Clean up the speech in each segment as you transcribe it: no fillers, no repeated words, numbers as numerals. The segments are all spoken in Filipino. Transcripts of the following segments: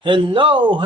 Hello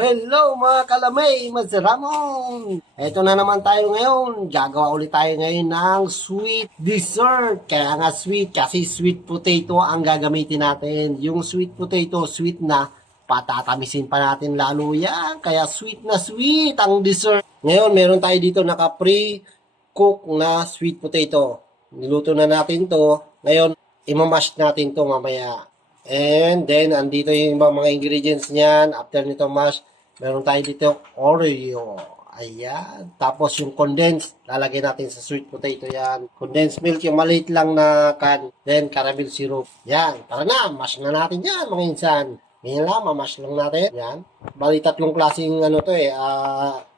mga kalamay, Masaramon! Ito na naman tayo ngayon. Gagawa ulit tayo ngayon ng sweet dessert. Kaya nga sweet kasi sweet potato ang gagamitin natin. Yung sweet potato, sweet na, patatamisin pa natin lalo yan. Kaya sweet na sweet ang dessert. Ngayon, meron tayo dito naka-pre-cook na sweet potato. Niluto na natin to. Ngayon, imamash natin to mamaya. And then, andito yung ibang mga ingredients niyan. After nito mash, meron tayo dito Oreo. Ayan. Tapos yung condensed, lalagay natin sa sweet potato yan. Condensed milk, yung maliit lang na can. Then, caramel syrup. Yan. Tara na, mash na natin yan mga insan. Ganyan lang, mamash lang natin. Yan. Bali, tatlong klaseng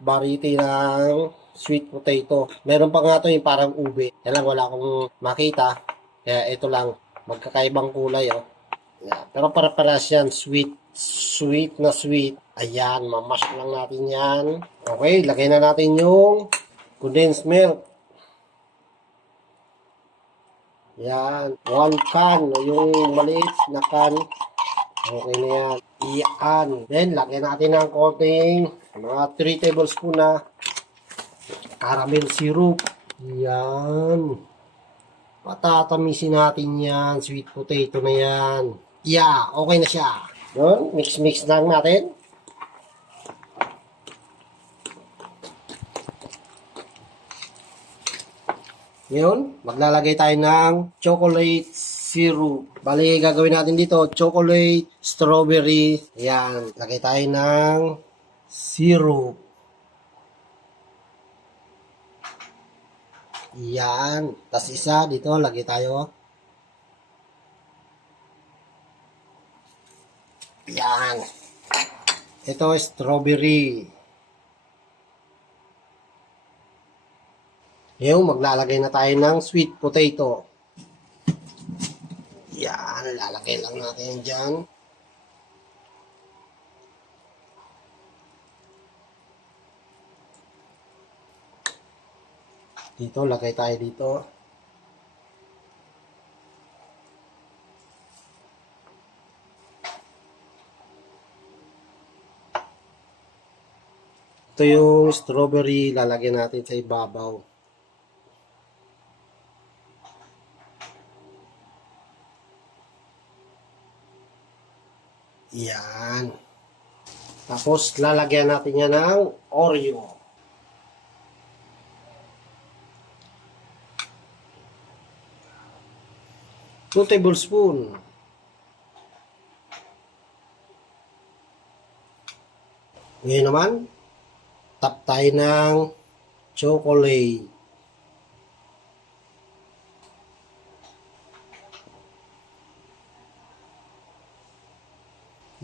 variety ng sweet potato. Meron pa nga to yung parang ube. Yan lang, wala akong makita. Kaya ito lang, magkakaibang kulay, oh. Yeah, pero para-paras yan, sweet. Sweet na sweet. Ayan, mamash lang natin yan. Okay, lagay na natin yung condensed milk. Yan, 1 can, yung maliit na can. Okay na yan. Iyan. Then, lagay natin ng konting mga 3 tablespoon na caramel syrup. Yan. Patatamisin natin yan. Sweet potato na yan. Yeah, okay na siya. Yun, mix-mix lang natin. Ngayon, maglalagay tayo ng chocolate syrup. Bali, gagawin natin dito, chocolate, strawberry. Yan, lagay tayo ng syrup. Yan. Tapos isa, dito, lagay tayo. Yan. Ito, strawberry. Yung maglalagay na tayo ng sweet potato. Yan, lalagay lang natin dyan. Dito, lagay tayo dito. Ito yung strawberry, lalagyan natin sa ibabaw. Yan. Tapos, lalagyan natin yan ng Oreo. Two tablespoon. Ngayon naman, tap tayo ng chocolate.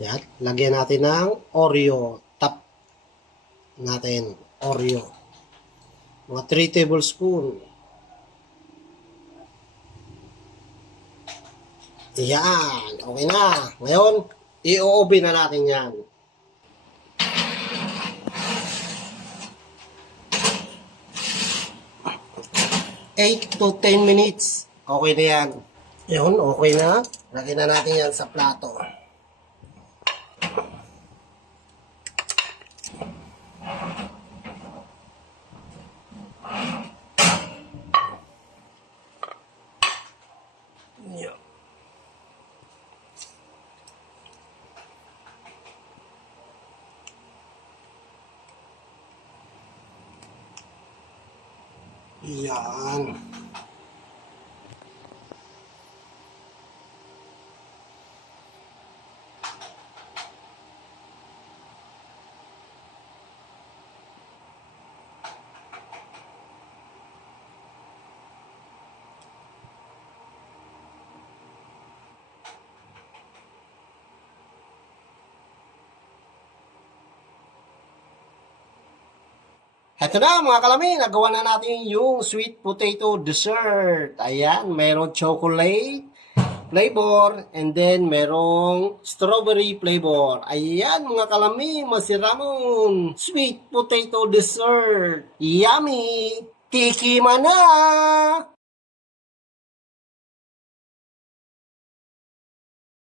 Yan, lagyan natin ng Oreo. Tap natin Oreo. Mga 3 tablespoon. Yan, okay na. Ngayon, i-oven na natin yan. 8 to 10 minutes. Okay na yan. Yun, okay na. Lagyan na natin yan sa plato. Yan. Yan. Ito na mga kalami, nagawa na natin yung sweet potato dessert. Ayan, mayroong chocolate flavor and then merong strawberry flavor. Ayan mga kalami, Masiramon sweet potato dessert. Yummy! Tikima na!